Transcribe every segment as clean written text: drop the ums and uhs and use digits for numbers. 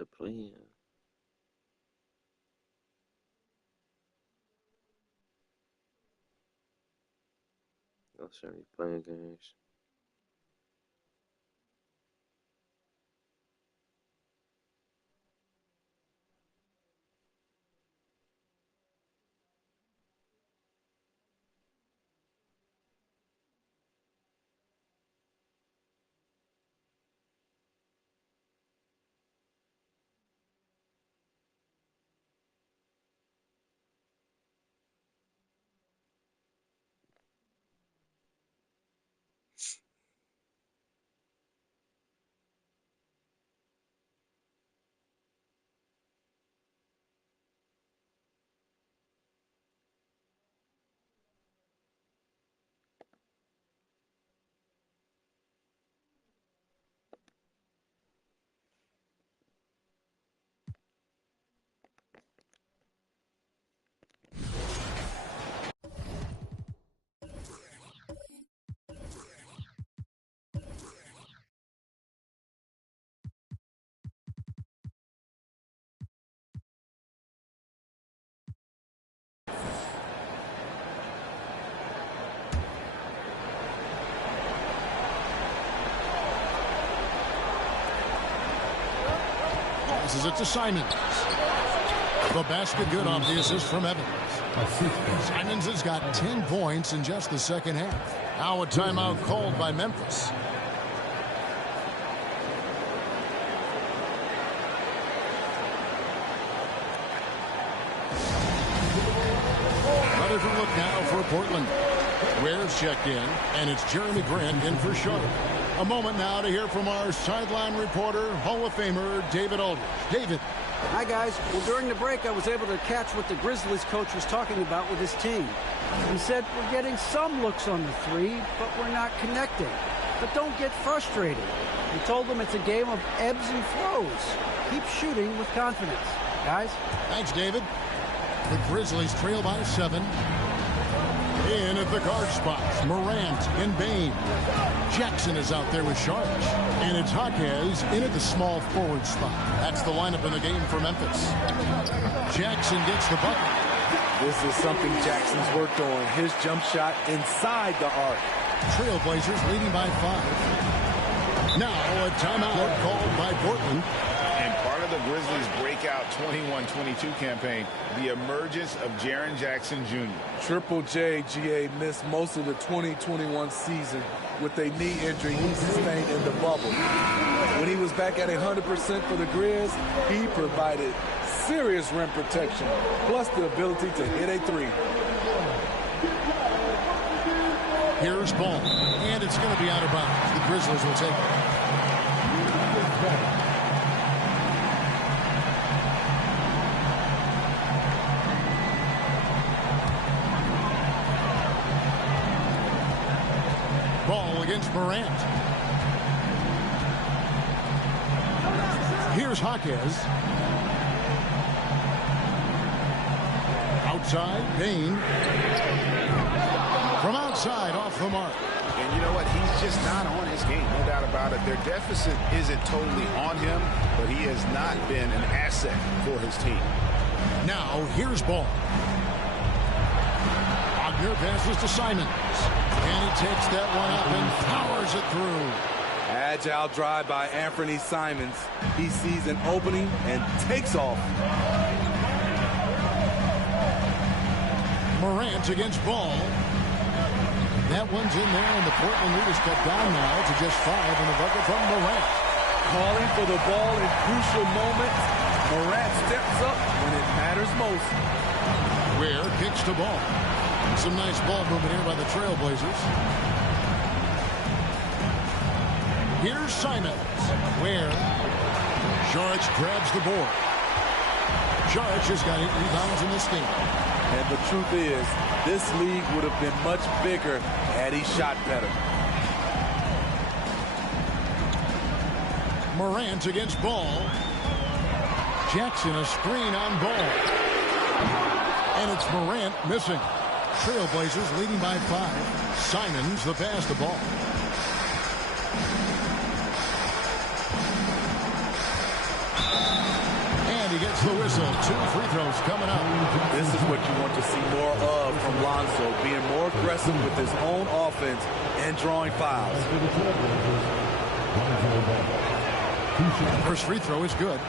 The playin. Y'all send me playing games. Passes it to Simons. The basket good off the assist from Evans. Simons has got 10 points in just the second half. Now a timeout called by Memphis. Ready for look now for Portland. Ware's checked in, and it's Jeremy Grant in for Sharp. A moment now to hear from our sideline reporter, Hall of Famer David Aldridge. David. Hi, guys. Well, during the break, I was able to catch what the Grizzlies coach was talking about with his team. He said, we're getting some looks on the three, but we're not connecting. But don't get frustrated. He told them it's a game of ebbs and flows. Keep shooting with confidence. Guys? Thanks, David. The Grizzlies trail by 7. In at the guard spots, Morant and Bain. Jackson is out there with Sharp. And it's Jaquez in at the small forward spot. That's the lineup in the game for Memphis. Jackson gets the bucket. This is something Jackson's worked on. His jump shot inside the arc. Trailblazers leading by 5. Now a timeout called by Portland. And part of the Grizzlies' breakout 21-22 campaign, the emergence of Jaren Jackson Jr. Triple J, GA, missed most of the 2021 season with a knee injury he sustained in the bubble. When he was back at 100% for the Grizz, he provided serious rim protection, plus the ability to hit a three. Here's ball, and it's going to be out of bounds. The Grizzlies will take it. Ball against Morant. Here's Jaquez. Outside, Bain. From outside, off the mark. And you know what? He's just not on his game, no doubt about it. Their deficit isn't totally on him, but he has not been an asset for his team. Now, here's ball. Wagner passes to Simons. And he takes that one up and powers it through. Agile drive by Anthony Simons. He sees an opening and takes off. Morant against Ball. That one's in there, and the Portland lead is cut down now to just 5 in the bucket from Morant. Calling for the ball in crucial moments. Morant steps up when it matters most. Ware kicks the ball. Some nice ball movement here by the Trailblazers. Here's Simons. Ware. Saric grabs the board. Saric has got 8 rebounds in this game. And the truth is, this league would have been much bigger had he shot better. Morant against Ball. Jackson a screen on Ball. And it's Morant missing. Trailblazers leading by 5. Simons the pass to Ball. That's the whistle. 2 free throws coming up. This is what you want to see more of from Lonzo, being more aggressive with his own offense and drawing fouls. First free throw is good.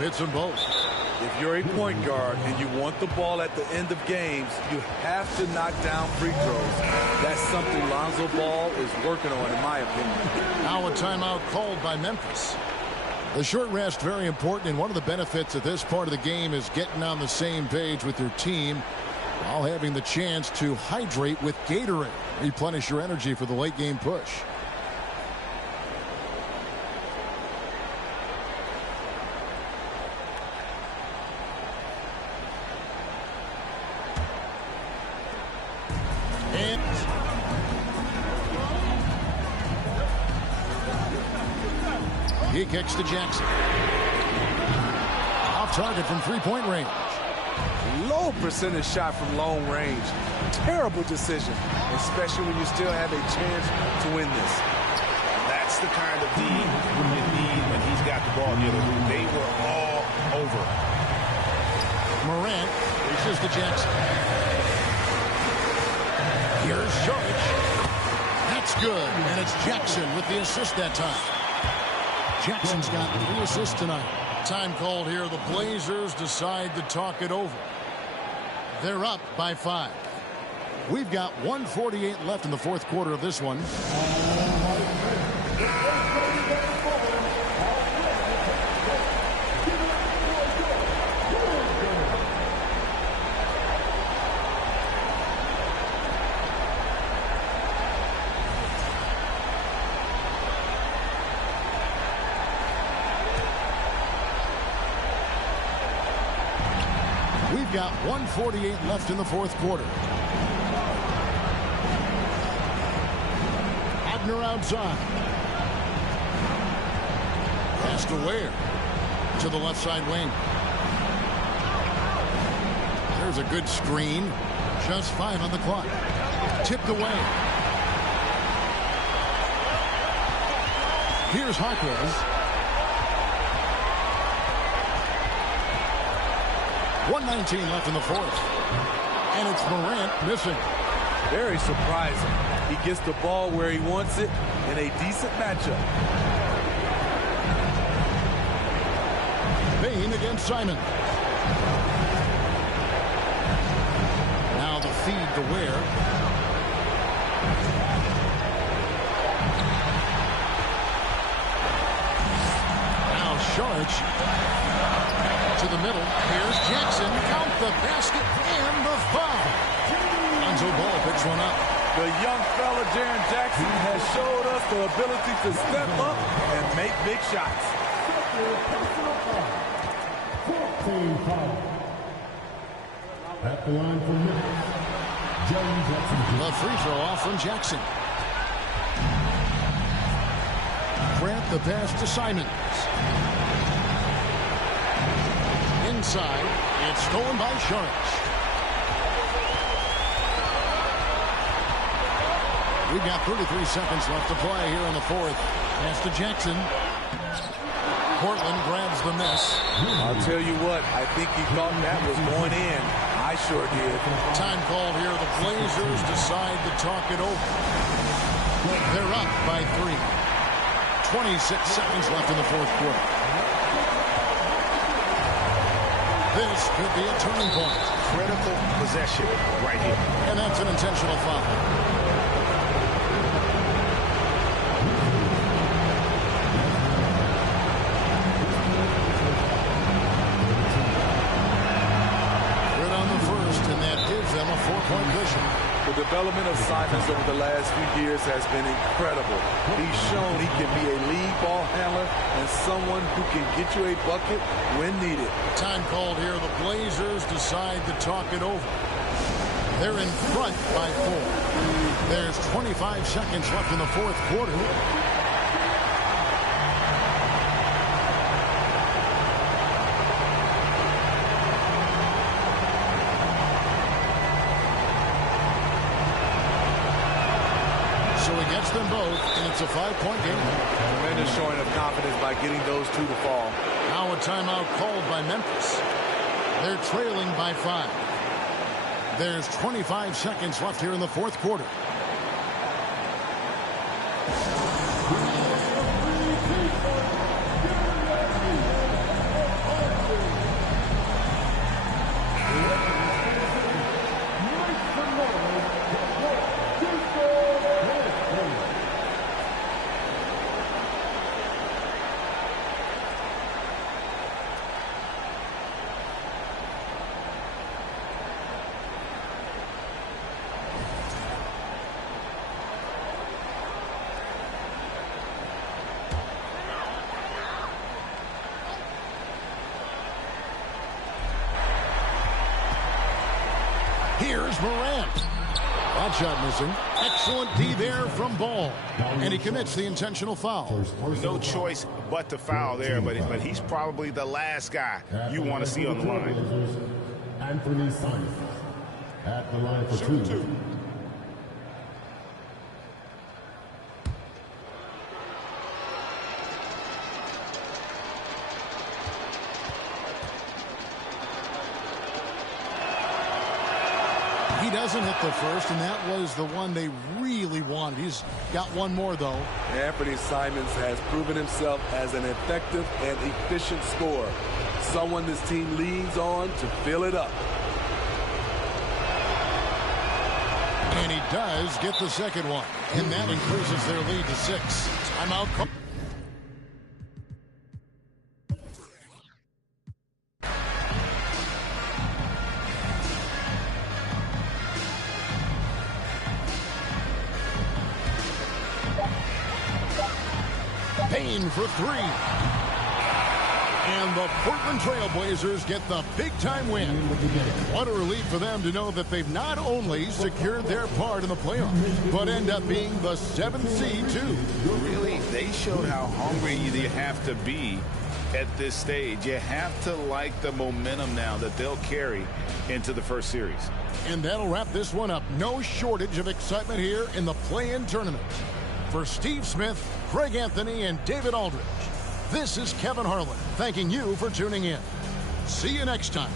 Hits them both. If you're a point guard and you want the ball at the end of games, you have to knock down free throws. That's something Lonzo Ball is working on, in my opinion. Now a timeout called by Memphis. The short rest, very important, and one of the benefits of this part of the game is getting on the same page with your team while having the chance to hydrate with Gatorade. Replenish your energy for the late game push. He kicks to Jackson. Off target from three-point range. Low percentage shot from long range. Terrible decision, especially when you still have a chance to win this. That's the kind of D you need when he's got the ball near the hoop. They were all over. Morant reaches to Jackson. Here's George. That's good, and it's Jackson with the assist that time. Jackson's got 3 assists tonight. Time called here. The Blazers decide to talk it over. They're up by 5. We've got 1:48 left in the fourth quarter of this one. We've got 1:48 left in the fourth quarter. Abner outside. Pass to Ware. To the left side wing. There's a good screen. Just 5 on the clock. Tipped away. Here's Harkless. 1:19 left in the fourth. And it's Morant missing. Very surprising. He gets the ball where he wants it in a decent matchup. Bain against Simon. Now the feed to Ware. Now Sharge. To the middle. Here's Jackson. Count the basket and the foul. Lonzo Ball picks one up. The young fella, Jaren Jackson, has showed us the ability to step up and make big shots. At the line for Memphis, James Jackson. The free throw off from Jackson. Grant the pass to Simons. Inside, it's stolen by Sharks. We've got 33 seconds left to play here in the fourth. Pass to Jackson. Portland grabs the miss. I'll tell you what, I think he thought that was going in. I sure did. Time called here. The Blazers decide to talk it over. They're up by 3. 26 seconds left in the fourth quarter. This could be a turning point. Critical possession right here. And that's an intentional foul. Good on the first, and that gives them a 4-point cushion. The development of Simons over the last few years has been incredible. He's shown he can be a lead ball handler and someone who can get you a bucket when needed. Time called here. The Blazers decide to talk it over. They're in front by 4. There's 25 seconds left in the fourth quarter. gets them both, and it's a 5-point game. Tremendous showing of confidence by getting those two to fall. Now a timeout called by Memphis. They're trailing by 5. There's 25 seconds left here in the fourth quarter. Here's Morant. That shot missing. Excellent D there from Ball. And he commits the intentional foul. No choice but to foul there, but he's probably the last guy you want to see on the line. Anthony Simons at the line for two. He doesn't hit the first, and that was the one they really wanted. He's got one more, though. Anthony Simons has proven himself as an effective and efficient scorer. Someone this team leans on to fill it up. And he does get the second one. And that increases their lead to 6. Timeout call. Payne for 3. And the Portland Trailblazers get the big-time win. What a relief for them to know that they've not only secured their part in the playoffs, but end up being the 7th seed, too. Really, they showed how hungry you have to be at this stage. You have to like the momentum now that they'll carry into the first series. And that'll wrap this one up. No shortage of excitement here in the play-in tournament. For Steve Smith, Craig Anthony, and David Aldridge, this is Kevin Harlan thanking you for tuning in. See you next time.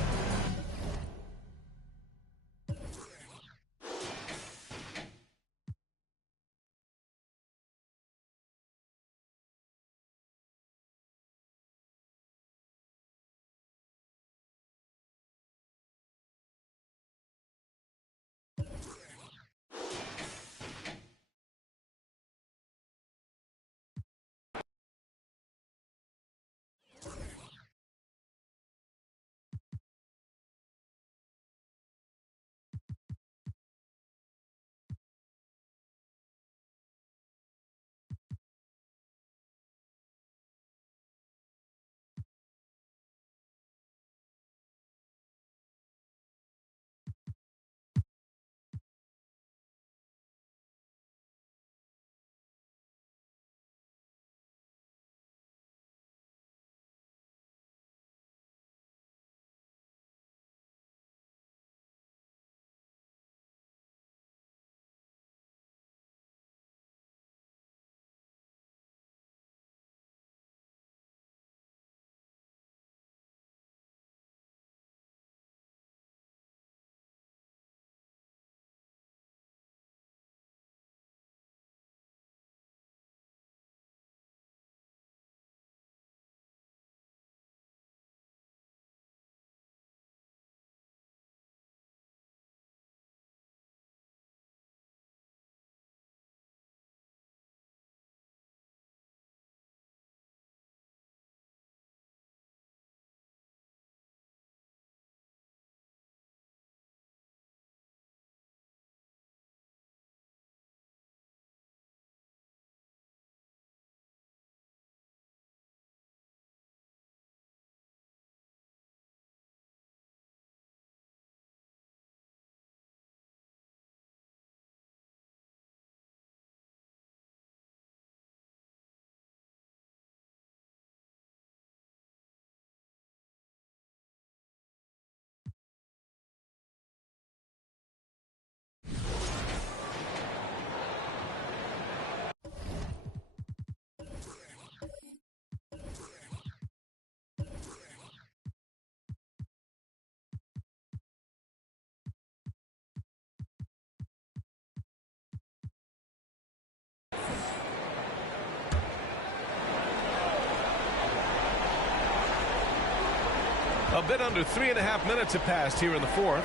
bit under 3.5 minutes have passed here in the fourth.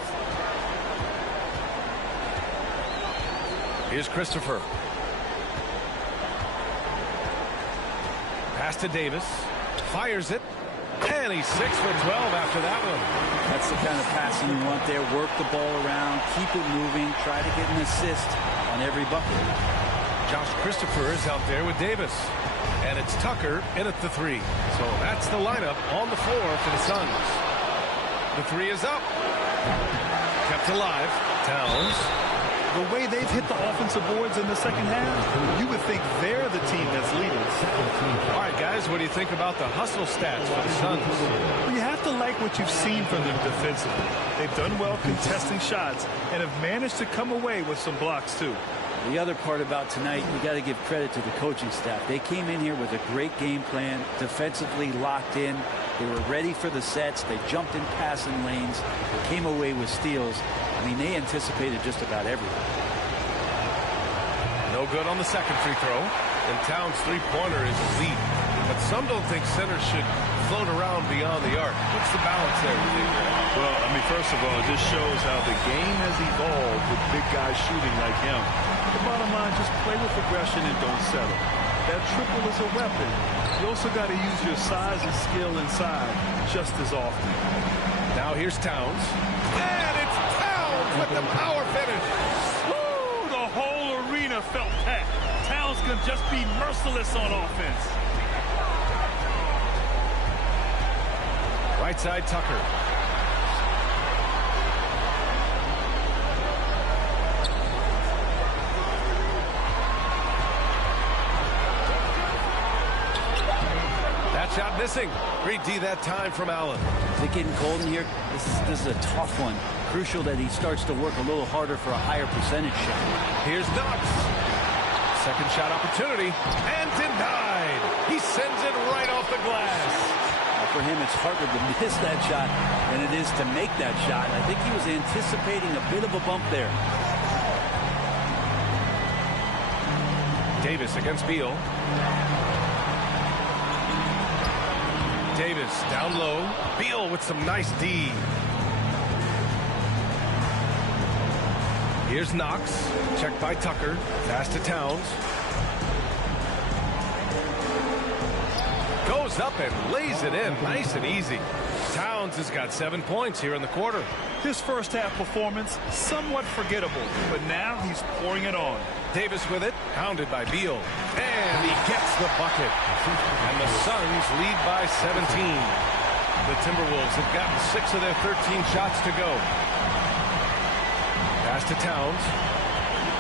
Here's Christopher. Pass to Davis. Fires it. And he's 6 for 12 after that one. That's the kind of passing you want there. Work the ball around. Keep it moving. Try to get an assist on every bucket. Josh Christopher is out there with Davis. And it's Tucker in at the 3. So that's the lineup on the floor for the Suns. The 3 is up. Kept alive. Towns. The way they've hit the offensive boards in the second half, you would think they're the team that's leading. All right, guys, what do you think about the hustle stats for the Suns? Well, you have to like what you've seen from them defensively. They've done well contesting shots and have managed to come away with some blocks, too. The other part about tonight, you got to give credit to the coaching staff. They came in here with a great game plan, defensively locked in. They were ready for the sets. They jumped in passing lanes. They came away with steals. I mean, they anticipated just about everything. No good on the second free throw. And Towns' three-pointer is elite. But some don't think centers should float around beyond the arc. What's the balance there, you think? Well, I mean, first of all, it just shows how the game has evolved with big guys shooting like him. The bottom line, just play with aggression and don't settle. That triple is a weapon. You also got to use your size and skill inside just as often. Now here's Towns. And it's Towns with the power finish. Woo! The whole arena felt that. Towns can just be merciless on offense. Right side, Tucker. That shot missing. Great D that time from Allen. Is it getting cold in here? This is a tough one. Crucial that he starts to work a little harder for a higher percentage shot. Here's Knox. Second shot opportunity. And denied. He sends it right off the glass. For him, it's harder to miss that shot than it is to make that shot. I think he was anticipating a bit of a bump there. Davis against Beal. Davis down low. Beal with some nice D. Here's Knox. Checked by Tucker. Pass to Towns. Goes up and lays it in nice and easy. Towns has got 7 points here in the quarter. His first half performance, somewhat forgettable, but now he's pouring it on. Davis with it, hounded by Beal. And he gets the bucket. And the Suns lead by 17. The Timberwolves have gotten 6 of their 13 shots to go. Pass to Towns.